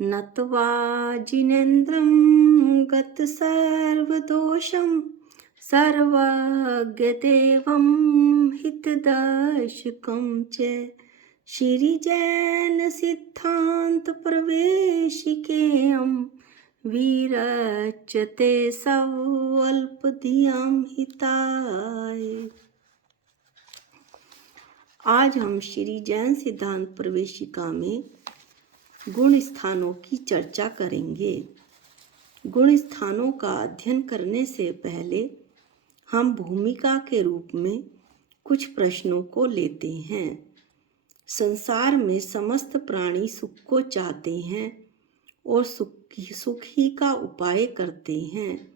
नत्वा जिनेन्द्रं गतसर्वदोषं सर्वज्ञदेवं हितदर्शकं च श्रीजैनसिद्धान्तप्रवेशिकेयं विरच्यते स्वल्पधियां हिताय। आज हम श्री जैन सिद्धांत प्रवेशिका में गुण स्थानों की चर्चा करेंगे। गुण स्थानों का अध्ययन करने से पहले हम भूमिका के रूप में कुछ प्रश्नों को लेते हैं। संसार में समस्त प्राणी सुख को चाहते हैं और सुख ही का उपाय करते हैं,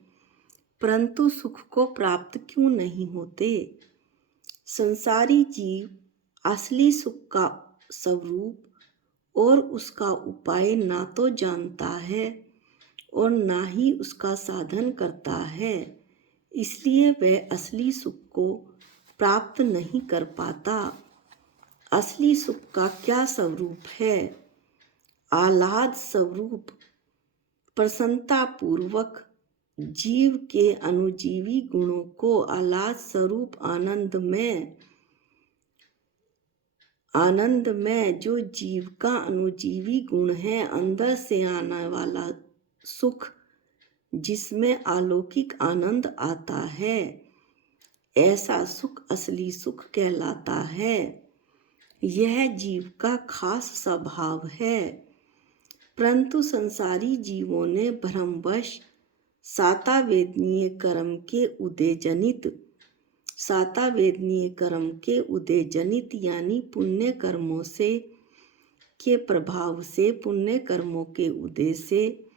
परंतु सुख को प्राप्त क्यों नहीं होते? संसारी जीव असली सुख का स्वरूप और उसका उपाय ना तो जानता है और ना ही उसका साधन करता है, इसलिए वह असली सुख को प्राप्त नहीं कर पाता। असली सुख का क्या स्वरूप है? आह्लाद स्वरूप, प्रसन्नता पूर्वक जीव के अनुजीवी गुणों को आह्लाद स्वरूप आनंद में जो जीव का अनुजीवी गुण है, अंदर से आने वाला सुख जिसमें अलौकिक आनंद आता है, ऐसा सुख असली सुख कहलाता है। यह जीव का खास स्वभाव है, परंतु संसारी जीवों ने भ्रमवश सातावेदनीय उदय जनित यानी पुण्य कर्मों से के प्रभाव से, पुण्य कर्मों के उदय से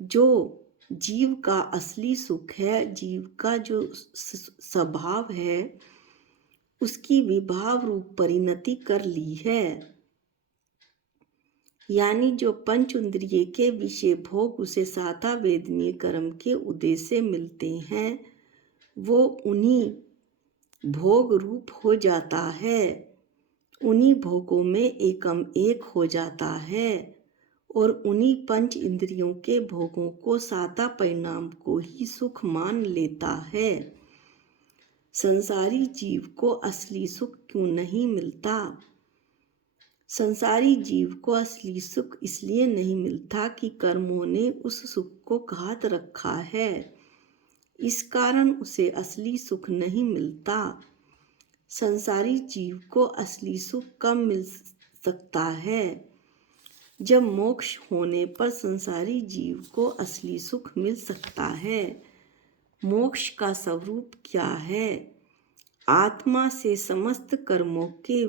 जो जीव का असली सुख है, जीव का जो स्वभाव है, उसकी विभाव रूप परिणति कर ली है। यानी जो पंच इंद्रिय के विषय भोग उसे सातावेदनीय कर्म के उदय से मिलते हैं, वो उन्हीं भोग रूप हो जाता है, उन्हीं भोगों में एकम एक हो जाता है और उन्हीं पंच इंद्रियों के भोगों को साता परिणाम को ही सुख मान लेता है। संसारी जीव को असली सुख क्यों नहीं मिलता? संसारी जीव को असली सुख इसलिए नहीं मिलता कि कर्मों ने उस सुख को घात रखा है, इस कारण उसे असली सुख नहीं मिलता। संसारी जीव को असली सुख कब मिल सकता है? जब मोक्ष होने पर संसारी जीव को असली सुख मिल सकता है। मोक्ष का स्वरूप क्या है? आत्मा से समस्त कर्मों के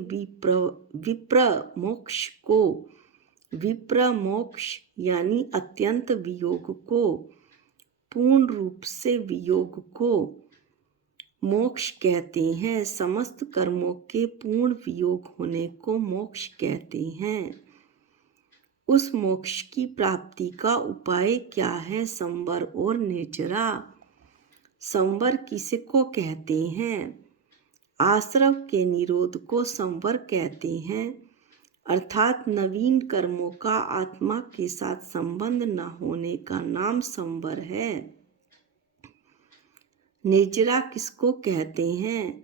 विप्र मोक्ष यानी अत्यंत वियोग को, पूर्ण रूप से वियोग को मोक्ष कहते हैं। समस्त कर्मों के पूर्ण वियोग होने को मोक्ष कहते हैं। उस मोक्ष की प्राप्ति का उपाय क्या है? संवर और निर्जरा। संवर किसको कहते हैं? आश्रव के निरोध को संवर कहते हैं, अर्थात नवीन कर्मों का आत्मा के साथ संबंध न होने का नाम संवर है। निर्जरा किसको कहते हैं?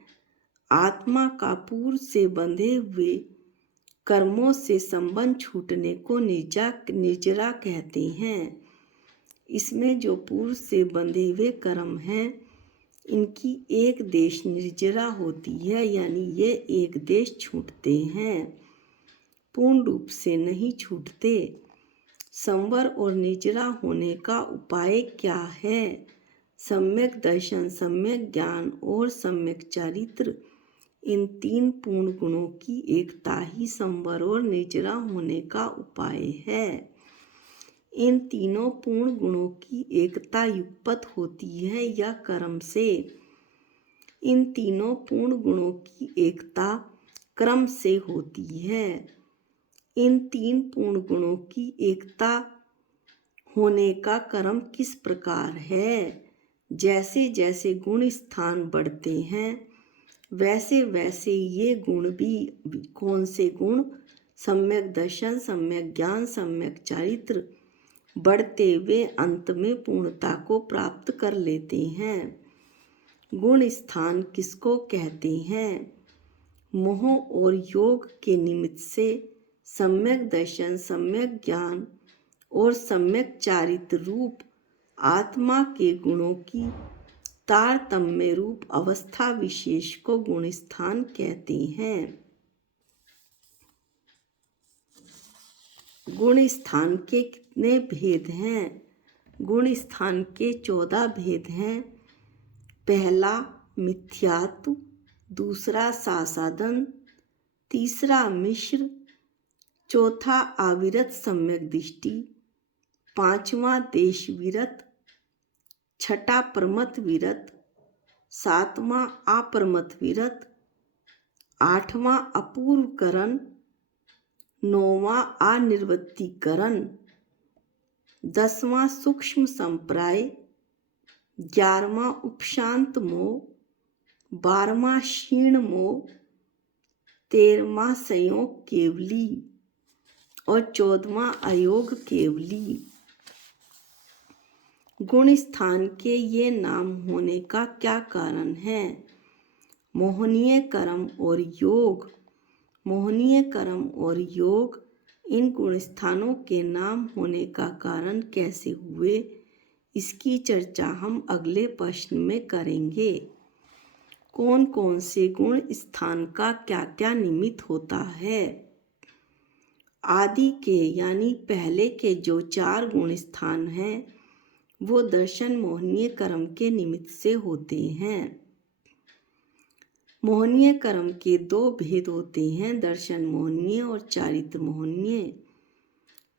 आत्मा का पूर्व से बंधे हुए कर्मों से संबंध छूटने को निर्जरा कहते हैं। इसमें जो पूर्व से बंधे हुए कर्म हैं, इनकी एक देश निर्जरा होती है, यानी ये एक देश छूटते हैं, पूर्ण रूप से नहीं छूटते। संवर और निर्जरा होने का उपाय क्या है? सम्यक दर्शन, सम्यक ज्ञान और सम्यक चारित्र, इन तीन पूर्ण गुणों की एकता ही संवर और निर्जरा होने का उपाय है। इन तीनों पूर्ण गुणों की एकता युगपत होती है या कर्म से? इन तीनों पूर्ण गुणों की एकता क्रम से होती है। इन तीन पूर्ण गुणों की एकता होने का कर्म किस प्रकार है? जैसे जैसे गुण स्थान बढ़ते हैं, वैसे वैसे ये गुण भी, कौन से गुण? सम्यक दर्शन, सम्यक ज्ञान, सम्यक चारित्र बढ़ते वे अंत में पूर्णता को प्राप्त कर लेते हैं। गुण स्थान किसको कहते हैं? मोह और योग के निमित्त से सम्यक दर्शन, सम्यक ज्ञान और सम्यक चारित्र रूप आत्मा के गुणों की तारतम्य रूप अवस्था विशेष को गुण स्थान कहते हैं। गुण स्थान के कितने भेद हैं? गुण स्थान के 14 भेद हैं। पहला मिथ्यात्व, दूसरा सासादन, तीसरा मिश्र, चौथा अविरत सम्यक दृष्टि, पांचवा देश विरत, छठा प्रमथ विरत, सातवां अप्रमथ विरत, आठवां अपूर्वकरण, नौवां अनिर्वृत्तीकरण, 10वां सूक्ष्म संप्राय, 11वां उपशांत मोह, 12वां क्षीण मोह, 13वां संयोग केवली और 14वां अयोग केवली। गुण स्थान के ये नाम होने का क्या कारण है? मोहनीय कर्म और योग। मोहनीय कर्म और योग इन गुण स्थानों के नाम होने का कारण कैसे हुए, इसकी चर्चा हम अगले प्रश्न में करेंगे। कौन कौन से गुण स्थान का क्या क्या निमित्त होता है? आदि के यानी पहले के जो 4 गुण स्थान हैं वो दर्शन मोहनीय कर्म के निमित्त से होते हैं। मोहनीय कर्म के 2 भेद होते हैं, दर्शन मोहनीय और चारित्र मोहनीय।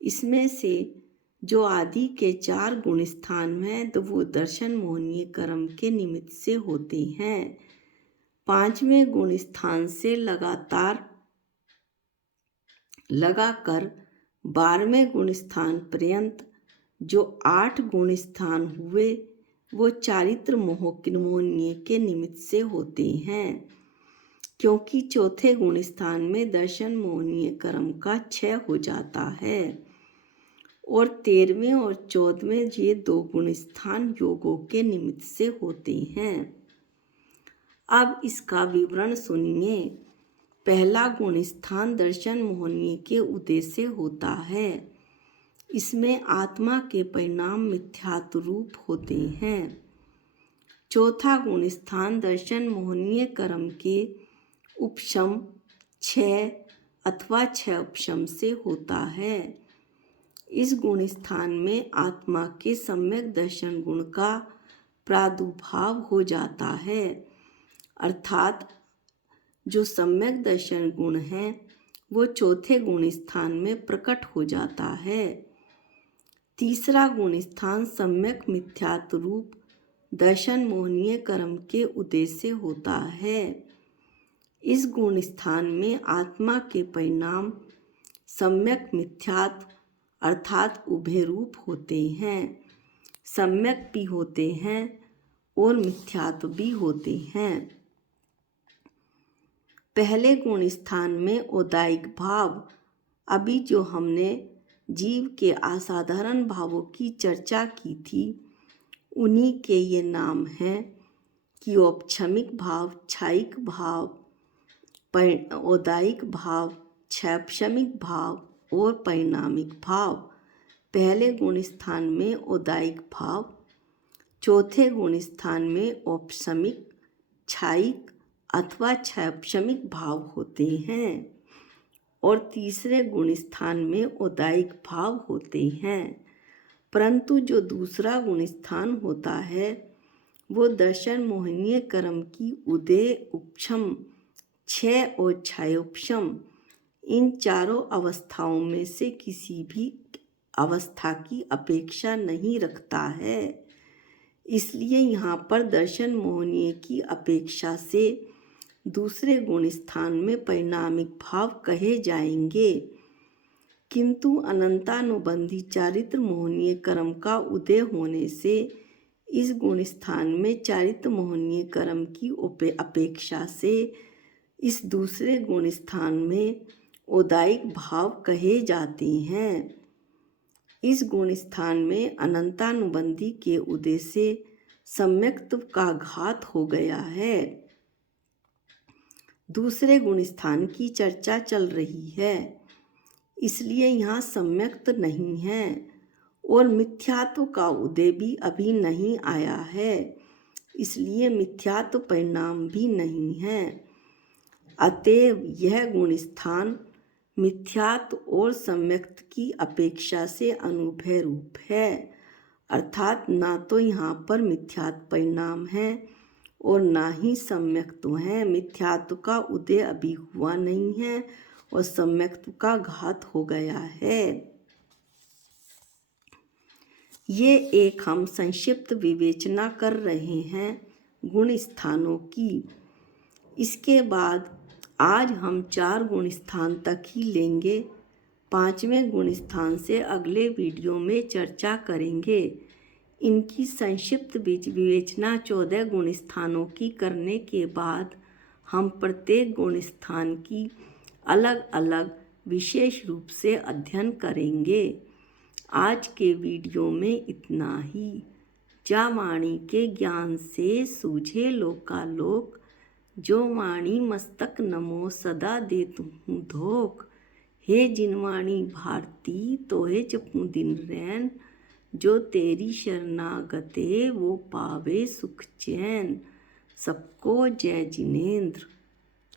इसमें से जो आदि के 4 गुण स्थान हैं तो वो दर्शन मोहनीय कर्म के निमित्त से होते हैं। 5वें गुण स्थान से लगाकर 12वें गुण स्थान पर्यंत जो 8 गुण स्थान हुए वो चारित्र मोहनीय के निमित्त से होते हैं, क्योंकि चौथे गुण स्थान में दर्शन मोहनीय कर्म का क्षय हो जाता है और 13वें और 14वें ये 2 गुण स्थान योगों के निमित्त से होते हैं। अब इसका विवरण सुनिए। पहला गुण स्थान दर्शन मोहनीय के उदय से होता है। इसमें आत्मा के परिणाम मिथ्यात्व रूप होते हैं। चौथा गुण स्थान दर्शन मोहनीय कर्म के उपशम 6 अथवा 6 उपशम से होता है। इस गुण स्थान में आत्मा के सम्यक दर्शन गुण का प्रादुर्भाव हो जाता है, अर्थात जो सम्यक दर्शन गुण है वो चौथे गुण स्थान में प्रकट हो जाता है। तीसरा गुण स्थान सम्यक मिथ्यात्व रूप दर्शन मोहनीय कर्म के उदय से होता है। इस गुण स्थान में आत्मा के परिणाम सम्यक मिथ्यात्व अर्थात उभय रूप होते हैं। सम्यक भी होते हैं और मिथ्यात्व भी होते हैं। पहले गुण स्थान में औदायिक भाव, अभी जो हमने जीव के असाधारण भावों की चर्चा की थी उन्हीं के ये नाम हैं कि औपक्षमिक भाव, क्षयिक भाव, औदायिक भाव, क्षैपशमिक भाव और परिणामिक भाव। पहले गुण स्थान में औदायिक भाव, चौथे गुण स्थान में औपशमिक, क्षयिक अथवा क्षैपशमिक भाव होते हैं और तीसरे गुण स्थान में औदायिक भाव होते हैं। परंतु जो दूसरा गुण स्थान होता है वो दर्शन मोहनीय कर्म की उदय, उपशम, क्षय और क्षय उपशम इन चारों अवस्थाओं में से किसी भी अवस्था की अपेक्षा नहीं रखता है। इसलिए यहाँ पर दर्शन मोहनीय की अपेक्षा से दूसरे गुण स्थान में परिणामिक भाव कहे जाएंगे, किंतु अनंतानुबंधी चारित्र मोहनीय कर्म का उदय होने से इस गुण स्थान में चारित्र मोहनीय कर्म की अपेक्षा से इस दूसरे गुण स्थान में औदायिक भाव कहे जाते हैं। इस गुण स्थान में अनंतानुबंधी के उदय से सम्यक्त्व का घात हो गया है। दूसरे गुण स्थान की चर्चा चल रही है, इसलिए यहाँ सम्यक्त नहीं है और मिथ्यात्व का उदय भी अभी नहीं आया है, इसलिए मिथ्यात्व परिणाम भी नहीं है। अतएव यह गुण स्थान मिथ्यात्व और सम्यक्त की अपेक्षा से अनुभय रूप है, अर्थात ना तो यहाँ पर मिथ्यात्व परिणाम है और ना ही सम्यक्त्व है। मिथ्यात्व का उदय अभी हुआ नहीं है और सम्यक्त्व का घात हो गया है। ये एक हम संक्षिप्त विवेचना कर रहे हैं गुण स्थानों की। इसके बाद आज हम 4 गुण स्थान तक ही लेंगे। 5वें गुण स्थान से अगले वीडियो में चर्चा करेंगे। इनकी संक्षिप्त विवेचना 14 गुण स्थानों की करने के बाद हम प्रत्येक गुण स्थान की अलग अलग विशेष रूप से अध्ययन करेंगे। आज के वीडियो में इतना ही। जा वाणी के ज्ञान से सूझे लोकालोक, जो वाणी मस्तक नमो सदा देतु हूँ धोख। हे जिनवाणी भारती तोहे जपू दिन रैन, जो तेरी शरणागते वो पावे सुख चैन। सबको जय जिनेंद्र।